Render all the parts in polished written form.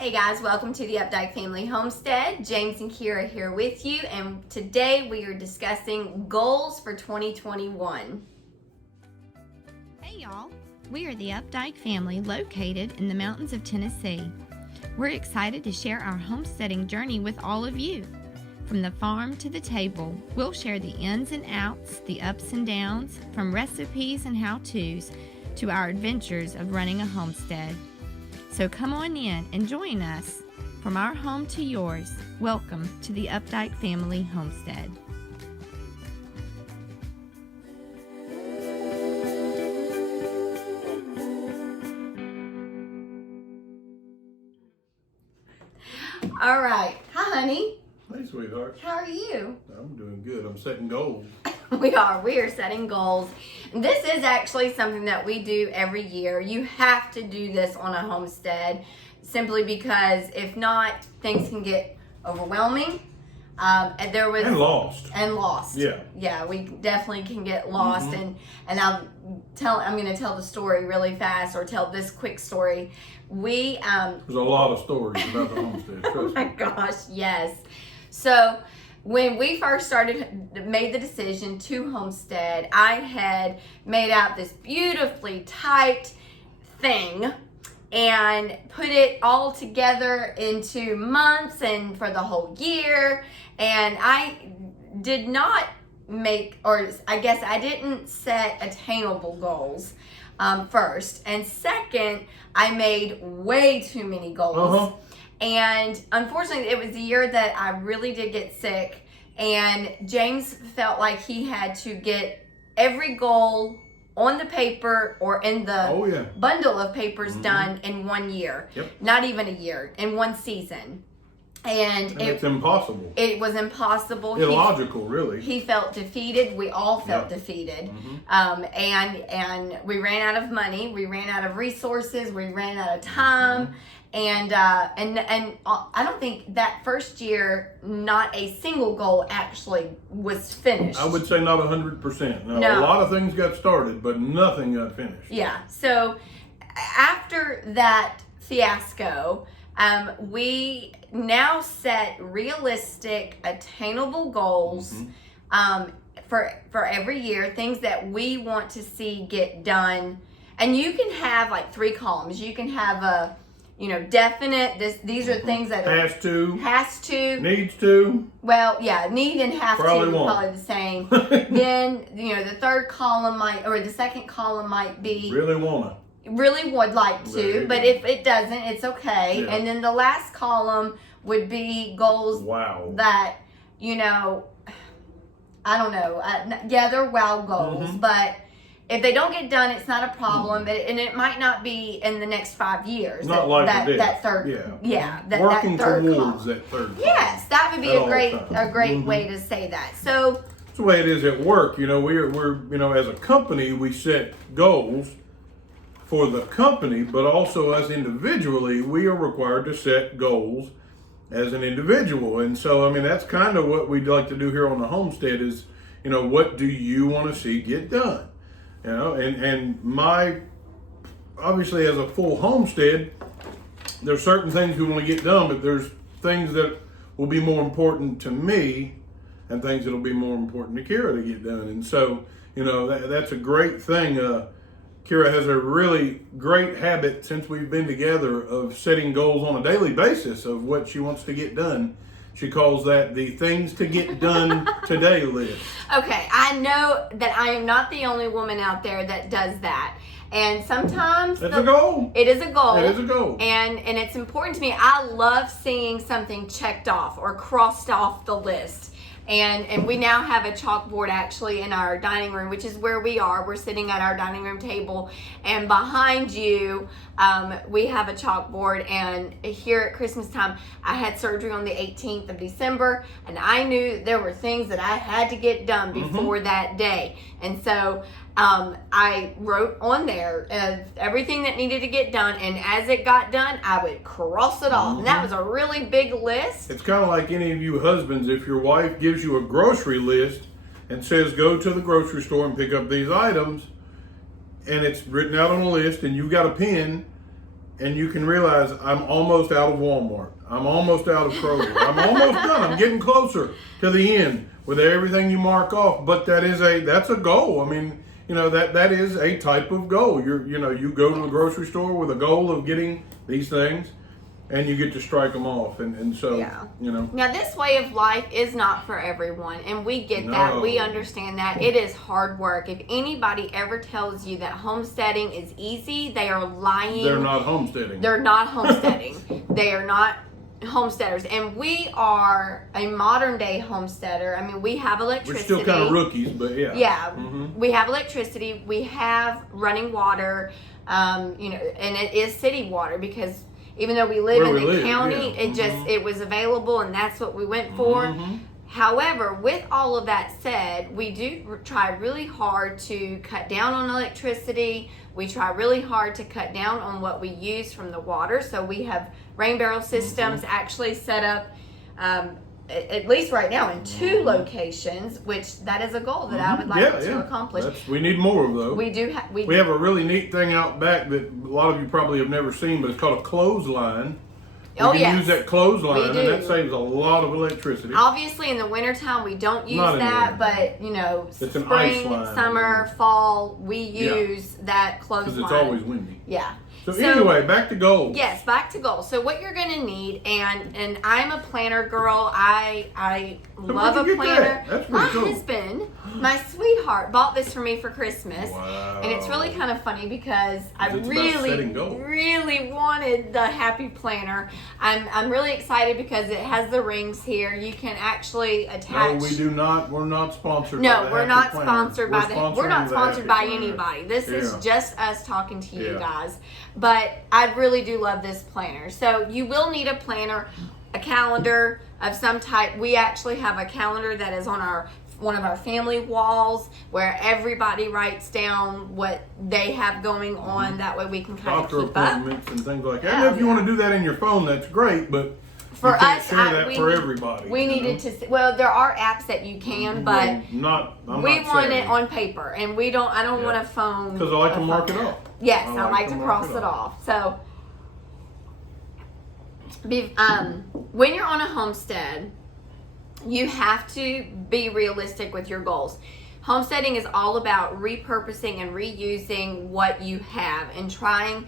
Hey guys, welcome to the Updike Family Homestead. James and Kira here with you, and today we are discussing goals for 2021. Hey y'all, we are the Updike family located in the mountains of Tennessee. We're excited to share our homesteading journey with all of you. From the farm to the table, we'll share the ins and outs, the ups and downs, from recipes and how-tos to our adventures of running a homestead. So come on in and join us. From our home to yours, welcome to the Updike Family Homestead. All right. Hi, honey. Hey, sweetheart. How are you? I'm doing good. I'm setting goals. We are setting goals. This is actually something that we do every year. You have to do this on a homestead simply because if not, things can get overwhelming. And lost. Yeah, we definitely can get lost. Mm-hmm. And I'm going to tell the story really fast, or tell this quick story. There's a lot of stories about the homestead. Oh my gosh, yes. So when we first made the decision to homestead, I had made out this beautifully typed thing and put it all together into months and for the whole year. And I did not I didn't set attainable goals first. And second, I made way too many goals. And unfortunately, it was the year that I really did get sick, and James felt like he had to get every goal on the paper or in the bundle of papers done in 1 year. Yep. Not even a year, in one season. And it's impossible. It was impossible. Illogical, really. He felt defeated. We all felt defeated. And we ran out of money. We ran out of resources. We ran out of time. And I don't think that first year, not a single goal actually was finished. I would say not 100%. No, a lot of things got started, but nothing got finished. Yeah. So after that fiasco, we now set realistic, attainable goals for every year, things that we want to see get done. And you can have like 3 columns. You can have a definite, these are things that has to, needs to. Well, yeah, need and have probably to are probably the same. Then, the third column or the second column might be really would like to, but if it doesn't, it's okay. Yeah. And then the last column would be goals that, I don't know. They're wow goals, but if they don't get done, it's not a problem, and it might not be in the next 5 years. Not like that third, working that third towards column. that third. Yes, that would be a great way to say that. So that's the way it is at work. We're as a company, we set goals for the company, but also as individually, we are required to set goals as an individual. And so, that's kind of what we'd like to do here on the homestead is, what do you want to see get done? And my, obviously as a full homestead, there's certain things we want to get done, but there's things that will be more important to me and things that'll be more important to Kira to get done. And so, that's a great thing. Kira has a really great habit since we've been together of setting goals on a daily basis of what she wants to get done. She calls that the things to get done today list. Okay, I know that I am not the only woman out there that does that. And sometimes it's a goal. It is a goal. It is a goal. And it's important to me. I love seeing something checked off or crossed off the list. And we now have a chalkboard actually in our dining room, which is where we are. We're sitting at our dining room table, and behind you, we have a chalkboard. And here at Christmas time, I had surgery on the 18th of December, and I knew there were things that I had to get done before that day. And so I wrote on there everything that needed to get done, and as it got done, I would cross it off. And that was a really big list. It's kind of like any of you husbands, if your wife gives you a grocery list and says, go to the grocery store and pick up these items, and it's written out on a list, and you got a pen, and you can realize I'm almost out of Walmart. I'm almost out of Kroger. I'm almost done. I'm getting closer to the end with everything you mark off. But that's a goal. I mean, that is a type of goal. You go to a grocery store with a goal of getting these things, and you get to strike them off. And so, Now, this way of life is not for everyone, and we get that. We understand that. It is hard work. If anybody ever tells you that homesteading is easy, they are lying. They're not homesteading. They're not homesteading. They are not homesteaders. And we are a modern day homesteader. I mean, we have electricity. We're still kind of rookies, but yeah. Yeah. We have electricity. We have running water, and it is city water because even though we live in the county, it was available, and that's what we went for. However, with all of that said, we do try really hard to cut down on electricity. We try really hard to cut down on what we use from the water. So we have rain barrel systems actually set up, at least right now, in 2 locations, which that is a goal that I would like to accomplish. We need more of those. We do. We have a really neat thing out back that a lot of you probably have never seen, but it's called a clothesline. You can use that clothesline, and that saves a lot of electricity. Obviously, in the wintertime, we don't use that, but it's an spring, ice line. summer, fall, we use that clothesline. Because it's always windy. Yeah. So anyway, back to goals. Yes, back to goals. So what you're going to need, and I'm a planner girl. I love a planner. That's my cool. husband, my sweetheart, bought this for me for Christmas. Wow. And it's really kind of funny because I it's really wanted the Happy Planner. I'm really excited because it has the rings here. You can actually attach. No, we do not. We're not sponsored. No, by we're not sponsored by the. We're not sponsored by Planner. anybody. This is just us talking to you guys. But I really do love this planner. So you will need a planner, a calendar of some type. We actually have a calendar that is on one of our family walls where everybody writes down what they have going on. That way we can kind of keep up. Appointments and things like that. And if you want to do that in your phone, that's great. But for you can't us, share that for everybody. We needed to. Well, there are apps that you can, but we want it on paper, and I don't want a phone. Because I like to mark it off. Yes, I like to cross it off. So, when you're on a homestead, you have to be realistic with your goals. Homesteading is all about repurposing and reusing what you have and trying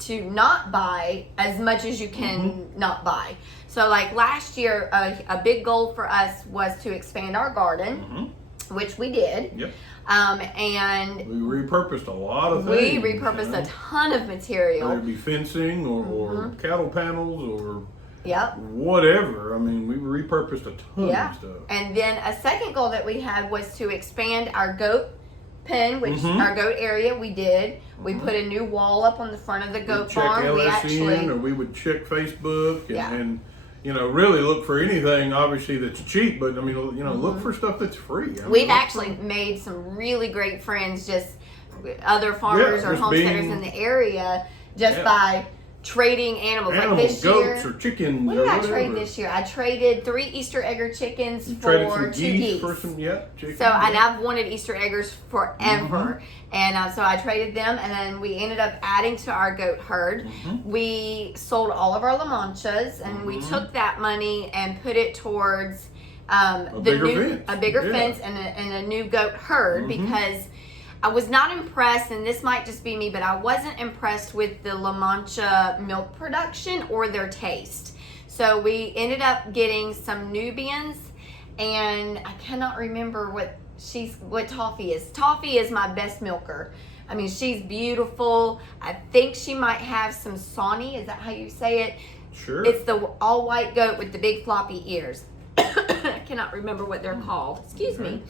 to not buy as much as you can not buy. So like last year, a big goal for us was to expand our garden, which we did. Yep. And we repurposed a lot of things. We repurposed a ton of material. Whether it be fencing or cattle panels or whatever. I mean, we repurposed a ton of stuff. And then a second goal that we had was to expand our goat pen, which our goat area we did. We put a new wall up on the front of the goat barn. We would check Facebook and really look for anything obviously that's cheap, but I mean, look for stuff that's free. We've actually made some really great friends, just other farmers or homesteaders in the area, just by trading animals. Like this goats year, or chickens. What did I trade this year? I traded 3 Easter egger chickens for 2 geese. For some, chickens, and I've wanted Easter eggers forever. And so I traded them, and then we ended up adding to our goat herd. We sold all of our La Manchas, and we took that money and put it towards a bigger fence and a new goat herd because I was not impressed, and this might just be me, but I wasn't impressed with the La Mancha milk production or their taste. So we ended up getting some Nubians, and I cannot remember what Toffee is. Toffee is my best milker. I mean, she's beautiful. I think she might have some Sawney. Is that how you say it? Sure. It's the all white goat with the big floppy ears. I cannot remember what they're called. Excuse me.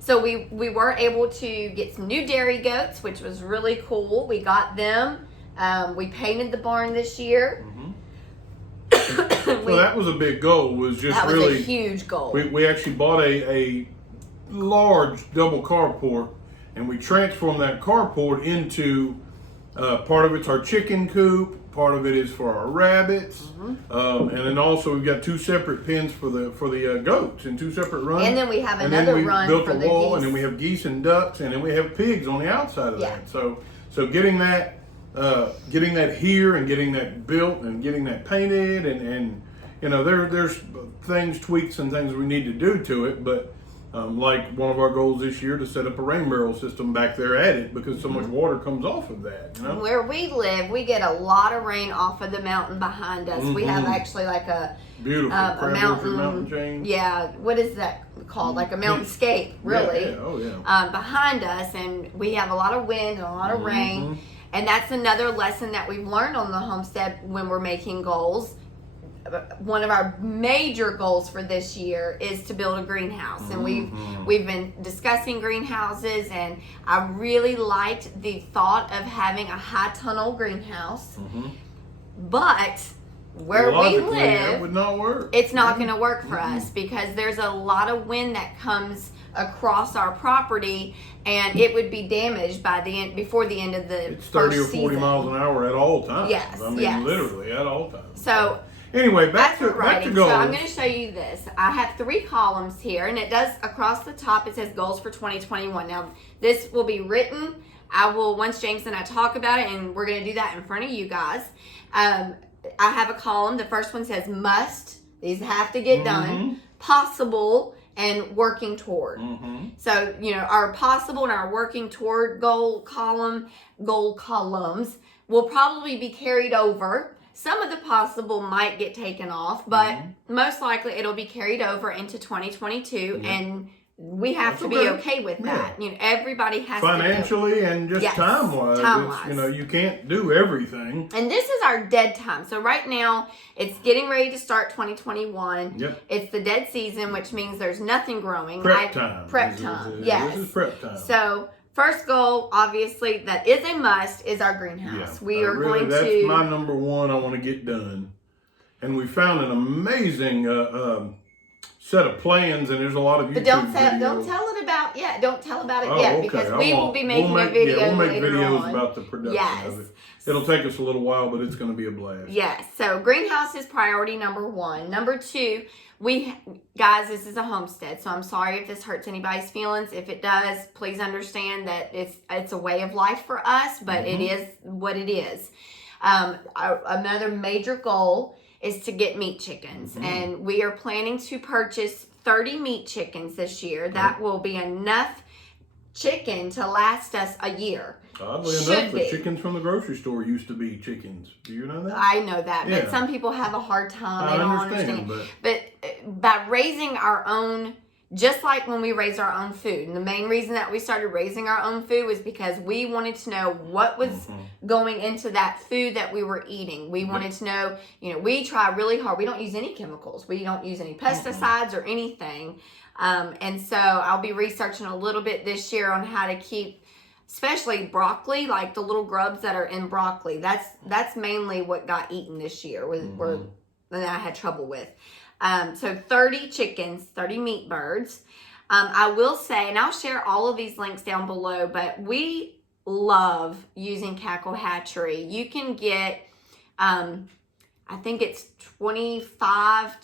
So we were able to get some new dairy goats, which was really cool. We got them. We painted the barn this year. So that was a big goal. That was a huge goal. We actually bought a large double carport, and we transformed that carport into part of it's our chicken coop. Part of it is for our rabbits, and then also we've got 2 separate pens for the goats and 2 separate runs. And then we have another run for the geese. Built a wall, and then we have geese and ducks, and then we have pigs on the outside of that. So getting that getting that here and getting that built and getting that painted and you know, there's things, tweaks and things we need to do to it, but like one of our goals this year to set up a rain barrel system back there at it because so much water comes off of that. You know? Where we live, we get a lot of rain off of the mountain behind us. We have actually like a beautiful a mountain chain. Yeah, what is that called? Like a mountainscape, really. Yeah. Oh yeah. Behind us, and we have a lot of wind and a lot of rain. And that's another lesson that we've learned on the homestead when we're making goals. One of our major goals for this year is to build a greenhouse, and we've been discussing greenhouses, and I really liked the thought of having a high tunnel greenhouse, but where we live, that would not work. It's not going to work for us because there's a lot of wind that comes across our property, and it would be damaged by before the end of the it's 30 first or 40 season. miles an hour at all times. Yes, I mean, yes. literally at all times. So anyway, back to goals. So I'm going to show you this. I have 3 columns here, and it does across the top. It says goals for 2021. Now this will be written. I will once James and I talk about it, and we're going to do that in front of you guys. I have a column. The first one says must. These have to get done. Possible and working toward. So, you know, our possible and our working toward goal columns will probably be carried over. Some of the possible might get taken off, but most likely it'll be carried over into 2022, and we have to be okay with that. You know, everybody has financially to and just time-wise. You know, you can't do everything. And this is our dead time. So right now, it's getting ready to start 2021. It's the dead season, which means there's nothing growing. Prep time. Yes. This is prep time. So first goal, obviously, that is a must, is our greenhouse. We are going to... That's my number one I want to get done. And we found an amazing set of plans, and there's a lot of YouTube videos. Don't tell it about yet. Don't tell about it yet, okay. because we will be making a video we'll make later videos on. about the production of it. It'll take us a little while, but it's going to be a blast. Yes. So greenhouse is priority number 1. Number 2, guys, this is a homestead, so I'm sorry if this hurts anybody's feelings. If it does, please understand that it's a way of life for us, but it is what it is. Another major goal is to get meat chickens, and we are planning to purchase 30 meat chickens this year. That will be enough chicken to last us a year. Oddly enough, the chickens from the grocery store used to be chickens. Do you know that? I know that, but some people have a hard time. They don't understand. But by raising our own, just like when we raised our own food, and the main reason that we started raising our own food was because we wanted to know what was going into that food that we were eating. We wanted to know, you know, we try really hard. We don't use any chemicals. We don't use any pesticides or anything. And so I'll be researching a little bit this year on how to keep, especially broccoli, like the little grubs that are in broccoli. That's mainly what got eaten this year, that I had trouble with. So 30 chickens, 30 meat birds. I will say, and I'll share all of these links down below, but we love using Cackle Hatchery. You can get, I think it's 25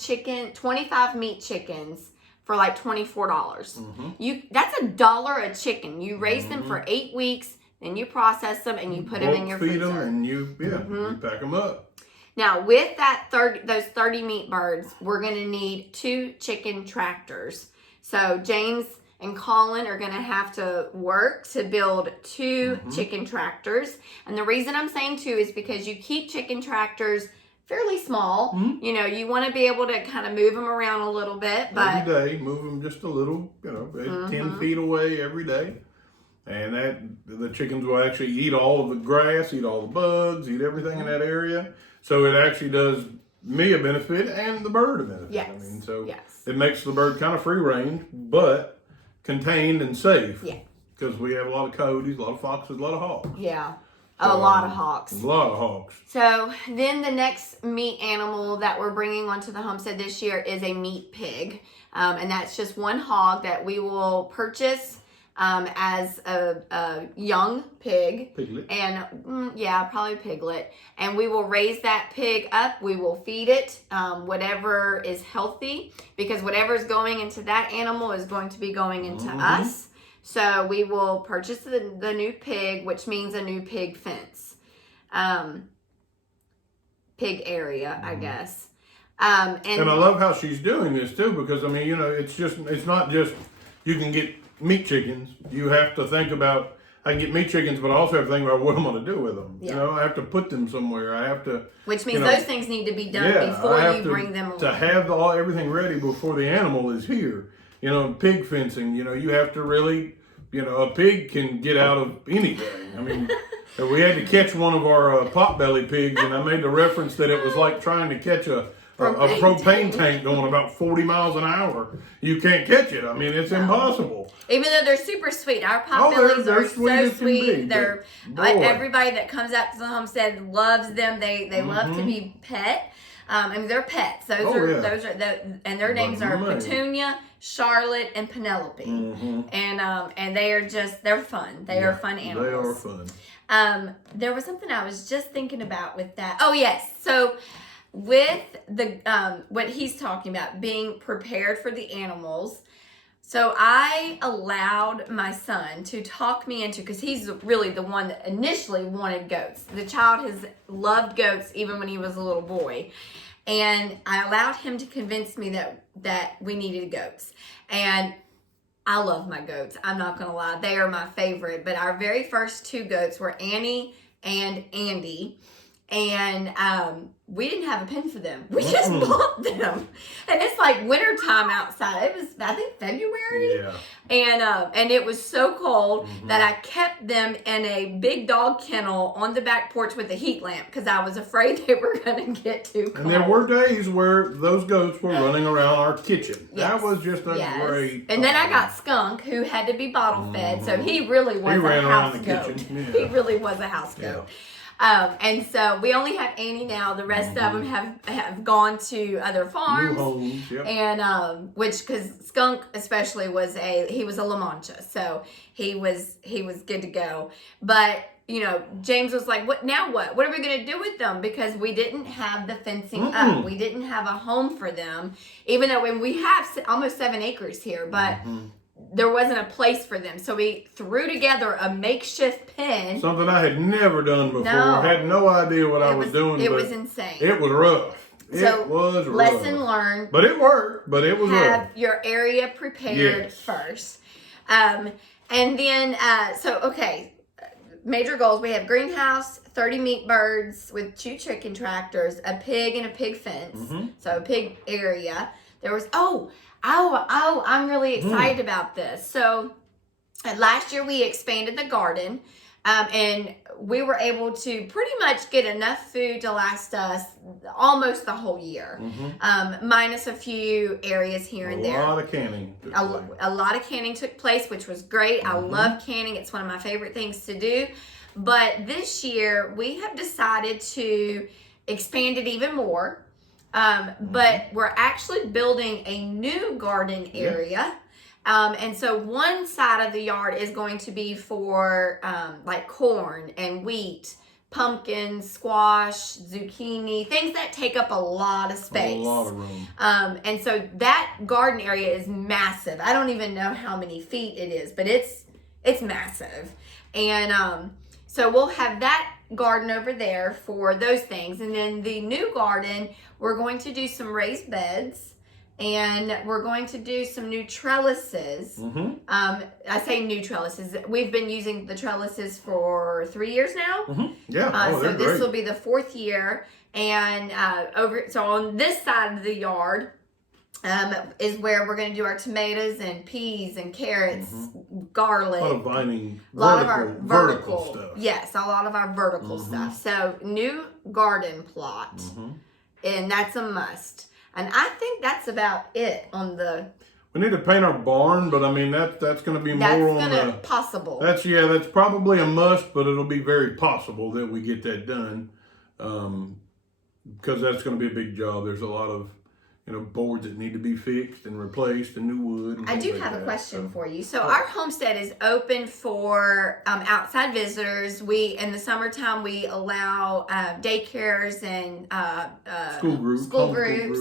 meat chickens for like $24. That's $1 a chicken. You raise them for 8 weeks, then you process them and you put them in your freezer. Feed them and you pack them up. Now, with those 30 meat birds, we're going to need 2 chicken tractors. So James and Colin are going to have to work to build 2 chicken tractors. And the reason I'm saying 2 is because you keep chicken tractors fairly small. You know, you want to be able to kind of move them around a little bit. But every day, move them just a little, 10 feet away every day. And the chickens will actually eat all of the grass, eat all the bugs, eat everything in that area. So it actually does me a benefit and the bird a benefit. Yes. I mean, so it makes the bird kind of free range, but contained and safe. Yeah. Because we have a lot of coyotes, a lot of foxes, a lot of hawks. Yeah. A lot of hawks. A lot of hawks. So then the next meat animal that we're bringing onto the homestead this year is a meat pig. And that's just one hog that we will purchase as a young pig. Piglet. And probably piglet. And we will raise that pig up. We will feed it whatever is healthy, because whatever is going into that animal is going to be going into us. So we will purchase the new pig, which means a new pig fence. pig area, I guess. And I love how she's doing this too, because I mean, you know, it's not just you can get meat chickens. You have to think about, I can get meat chickens, but I also have to think about what I'm going to do with them. Yeah. You know, I have to put them somewhere. I have to, which means those things need to be done before you bring them along. To have everything ready before the animal is here. You know, pig fencing. You know, you have to really, you know, a pig can get out of anything. I mean. We had to catch one of our potbelly pigs, and I made the reference that it was like trying to catch a propane tank going about 40 miles an hour. You can't catch it. I mean, it's impossible. Even though they're super sweet. Our potbellies are so sweet. They're everybody that comes out to the homestead loves them. They love to be pet. I mean, they're pets. Those are and their names are Petunia, Charlotte, and Penelope. And they are they're fun. They are fun animals. They are fun. There was something I was just thinking about with that. Oh yes. So with the what he's talking about, being prepared for the animals. So I allowed my son to talk me into, because he's really the one that initially wanted goats. The child has loved goats even when he was a little boy. And I allowed him to convince me that we needed goats. And I love my goats. I'm not going to lie. They are my favorite. But our very first two goats were Annie and Andy. And we didn't have a pen for them. We just bought them. And it's like wintertime outside. It was, I think, February. Yeah. And it was so cold that I kept them in a big dog kennel on the back porch with a heat lamp because I was afraid they were going to get too cold. And there were days where those goats were running around our kitchen. Yes. That was just a great... And then I got Skunk, who had to be bottle fed. So he really was a house goat. Yeah. He really was a house goat. Yeah. And so we only have Annie now. The rest of them have gone to other farms. New homes, yep. And because Skunk especially was a La Mancha, so he was good to go. But you know, James was like, "What now? What are we gonna do with them?" Because we didn't have the fencing up. We didn't have a home for them, even though when we have almost 7 acres here, but. There wasn't a place for them. So we threw together a makeshift pen. Something I had never done before. I had no idea what I was doing. It was insane. It was rough. It was rough. Lesson learned. But it worked. But it was rough. Have your area prepared first. And then, major goals. We have greenhouse, 30 meat birds with 2 chicken tractors, a pig and a pig fence. So a pig area. There was, I'm really excited about this. So last year we expanded the garden and we were able to pretty much get enough food to last us almost the whole year, minus a few areas here and there. A lot of canning. A lot of canning took place, which was great. I love canning. It's one of my favorite things to do. But this year we have decided to expand it even more. But we're actually building a new garden area. And so one side of the yard is going to be for like corn and wheat, pumpkin, squash, zucchini, things that take up a lot of space. A lot of room. And so that garden area is massive. I don't even know how many feet it is, but it's massive. And so we'll have that garden over there for those things. And then the new garden, we're going to do some raised beds and we're going to do some new trellises. I say new trellises. We've been using the trellises for 3 years now. Yeah. So this will be the 4th year. And so on this side of the yard, is where we're going to do our tomatoes and peas and carrots, garlic. A lot of vining, a lot of our vertical stuff. Yes, a lot of our vertical stuff. So new garden plot, and that's a must. And I think that's about it on the. We need to paint our barn, but I mean that's going to be more on the possible. That's probably a must, but it'll be very possible that we get that done, because that's going to be a big job. There's a lot of boards that need to be fixed and replaced and new wood. And I do have a question for you. So our homestead is open for outside visitors. In the summertime, we allow daycares and school groups,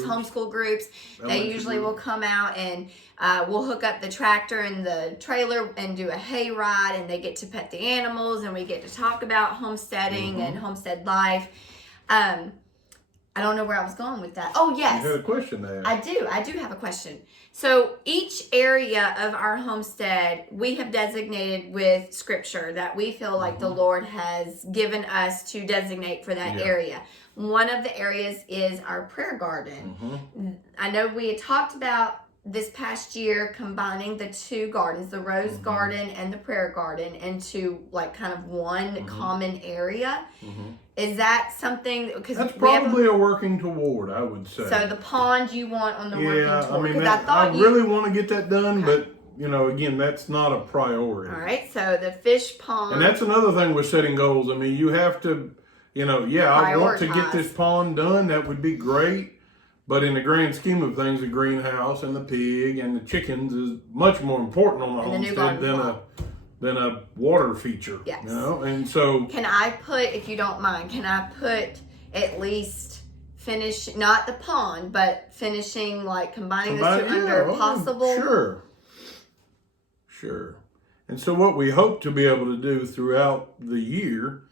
homeschool groups. They usually will come out and we'll hook up the tractor and the trailer and do a hay ride, and they get to pet the animals, and we get to talk about homesteading and homestead life. I don't know where I was going with that. Oh, yes. You had a question there. I do have a question. So each area of our homestead, we have designated with scripture that we feel like the Lord has given us to designate for that area. One of the areas is our prayer garden. I know we had talked about this past year combining the two gardens, the rose garden and the prayer garden, into like kind of one common area. Is that something? Because that's probably a working toward, I would say. So the pond you want on the working toward? Yeah, I really want to get that done, but again, that's not a priority. All right, so the fish pond. And that's another thing with setting goals. I mean, you have to, I want to get this pond done. That would be great. But in the grand scheme of things, the greenhouse and the pig and the chickens is much more important on the homestead than a water feature. Yes. And so. Can I put, if you don't mind, at least finish, not the pond, but finishing, like combining the two under possible? Sure. And so what we hope to be able to do throughout the year,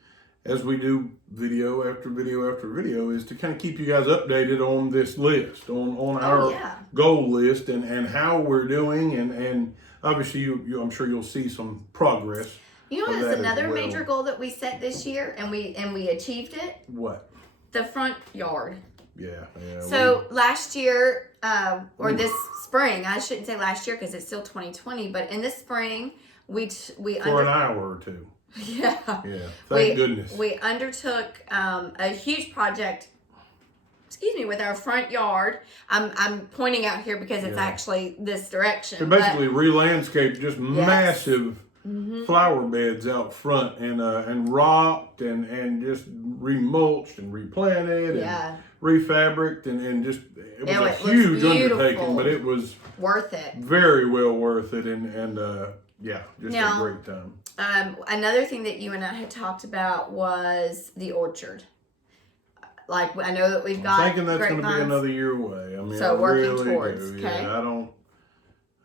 as we do video after video after video, is to kind of keep you guys updated on this list, on our goal list and how we're doing, and obviously I'm sure you'll see some progress. That's another major goal that we set this year, and we achieved it. What? The front yard. Yeah. So last year, or this spring, I shouldn't say last year because it's still 2020, but in this spring, we for an hour or two. Yeah. Thank goodness. We undertook a huge project, with our front yard. I'm pointing out here because it's actually this direction. So basically re-landscaped just massive flower beds out front and rocked and just remulched and replanted and refabricated and just it was a huge undertaking, but it was worth it. Very well worth it and just a great time. Another thing that you and I had talked about was the orchard. Like, I know that we've got. I'm thinking that's going to be another year away. I mean, so I working really towards. do. Okay. Yeah,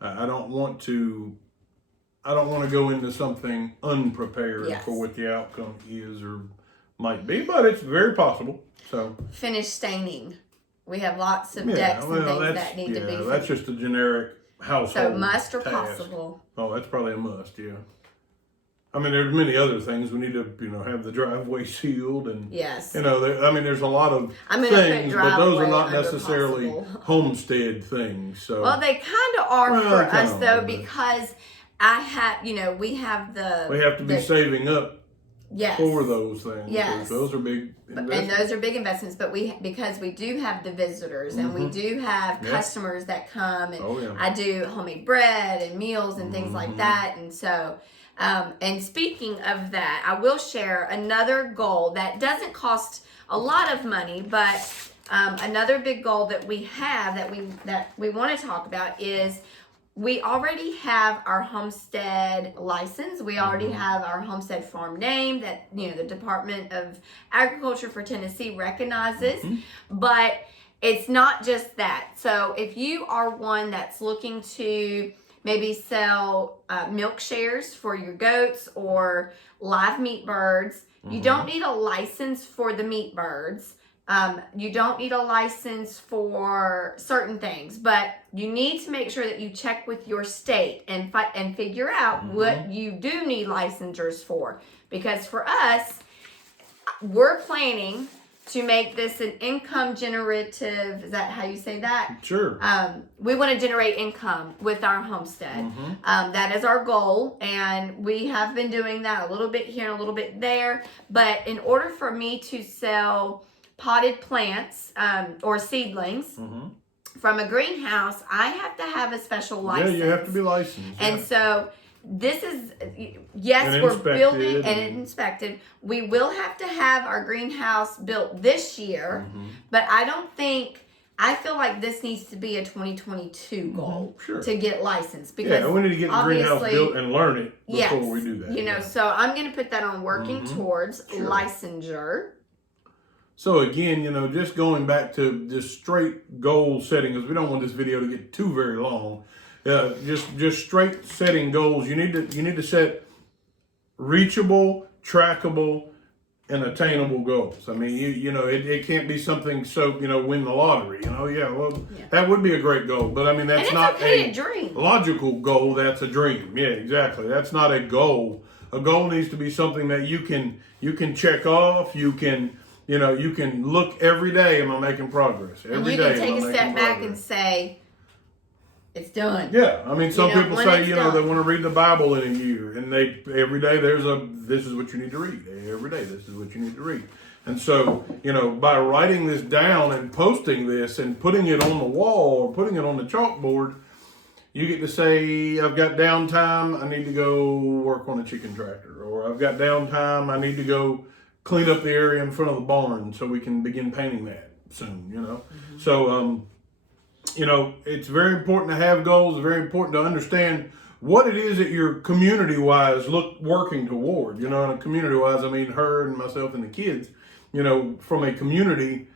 I don't want to go into something unprepared for what the outcome is or might be, but it's very possible. So finish staining. We have lots of decks and things that need to be finished. That's just a generic household. So must or task. Possible. Oh, that's probably a must. Yeah. I mean, there's many other things. We need to, have the driveway sealed and, there's a lot of things, but those are not necessarily homestead things. So. Well, they kind of are for us though, because we have to be saving up for those things. Yes. Those are big investments. And those are big investments, but because we do have the visitors and we do have customers that come and I do homemade bread and meals and things like that. And so, and speaking of that, I will share another goal that doesn't cost a lot of money, but another big goal that we have that we want to talk about is we already have our homestead license. We already have our homestead farm name that the Department of Agriculture for Tennessee recognizes, but it's not just that. So if you are one that's looking to maybe sell milk shares for your goats or live meat birds, you don't need a license for the meat birds. You don't need a license for certain things, but you need to make sure that you check with your state and figure out what you do need licensures for. Because for us, we're planning to make this an income generative. Is that how you say that? Sure. We want to generate income with our homestead. That is our goal, and we have been doing that a little bit here and a little bit there. But in order for me to sell potted plants or seedlings from a greenhouse, I have to have a special license. Yeah, you have to be licensed. And so this is, we're building and inspected. We will have to have our greenhouse built this year, but I don't think I feel like this needs to be a 2022 goal Sure. to get licensed, because we need to get the greenhouse built and learn it before we do that. You know, so I'm going to put that on working towards licensure. So again, you know, just going back to just straight goal setting, because we don't want this video to get too very long. Just straight setting goals. You need to set reachable, trackable, and attainable goals. I mean, you know, it can't be something so, you know, win the lottery. You know, that would be a great goal, but I mean that's not okay to dream. Logical goal. That's a dream. Yeah, exactly. That's not a goal. A goal needs to be something that you can check off. You can look every day. Am I making progress? Every day. You can take a step back and say, it's done. Yeah, I mean, some people say, they want to read the Bible in a year, and every day this is what you need to read. Every day, this is what you need to read. And so, you know, by writing this down and posting this and putting it on the wall or putting it on the chalkboard, you get to say, I've got downtime, I need to go work on a chicken tractor, or I've got downtime, I need to go clean up the area in front of the barn so we can begin painting that soon, you know. So, you know, it's very important to have goals. It's very important to understand what it is that you're community-wise working toward. You know, and community-wise, I mean her and myself and the kids. You know, from a community,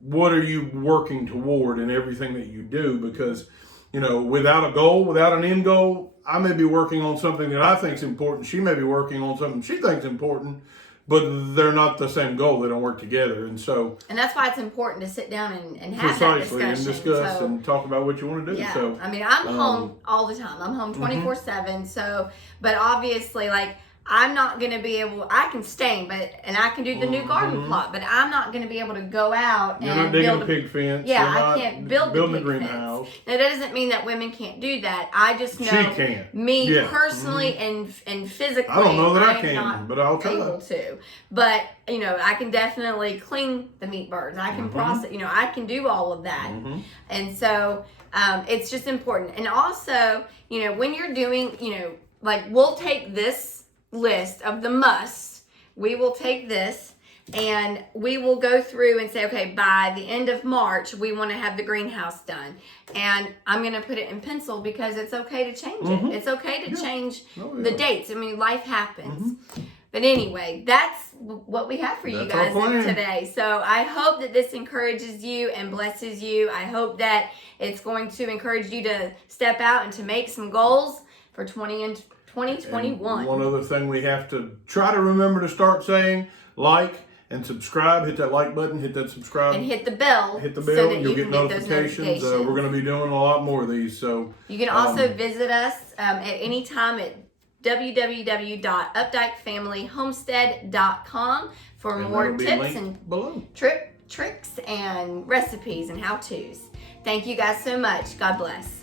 what are you working toward in everything that you do? Because, you know, without a goal, without an end goal, I may be working on something that I think is important. She may be working on something she thinks important, but they're not the same goal. They don't work together. And that's why it's important to sit down and have that discussion. And discuss and talk about what you want to do. Yeah. So, I mean, I'm home all the time. I'm home 24/7. So, but obviously, like, I'm not going to be able, I can stain, and I can do the new garden plot, but I'm not going to be able to go out and build a pig fence. Yeah, I can't build a greenhouse. Now, that doesn't mean that women can't do that. I just know she can. Me personally and physically, I don't know that I I'm can, not but I'll try. able to. But, you know, I can definitely clean the meat birds. I can process, you know, I can do all of that. And so it's just important. And also, you know, when you're doing, you know, like, we'll take this list of the musts, we will take this and we will go through and say, okay, by the end of March we want to have the greenhouse done, and I'm going to put it in pencil because it's okay to change it. It's okay to change the dates. I mean, life happens. But anyway, that's what we have for you guys today. So I hope that this encourages you and blesses you. I hope that it's going to encourage you to step out and to make some goals for 2021. And one other thing we have to try to remember to start saying, like and subscribe. Hit that like button, hit that subscribe. And hit the bell. Hit the bell, so that you'll you get notifications. We're going to be doing a lot more of these. So you can also visit us at any time at www.updikefamilyhomestead.com for more tips and tricks and recipes and how-tos. Thank you guys so much. God bless.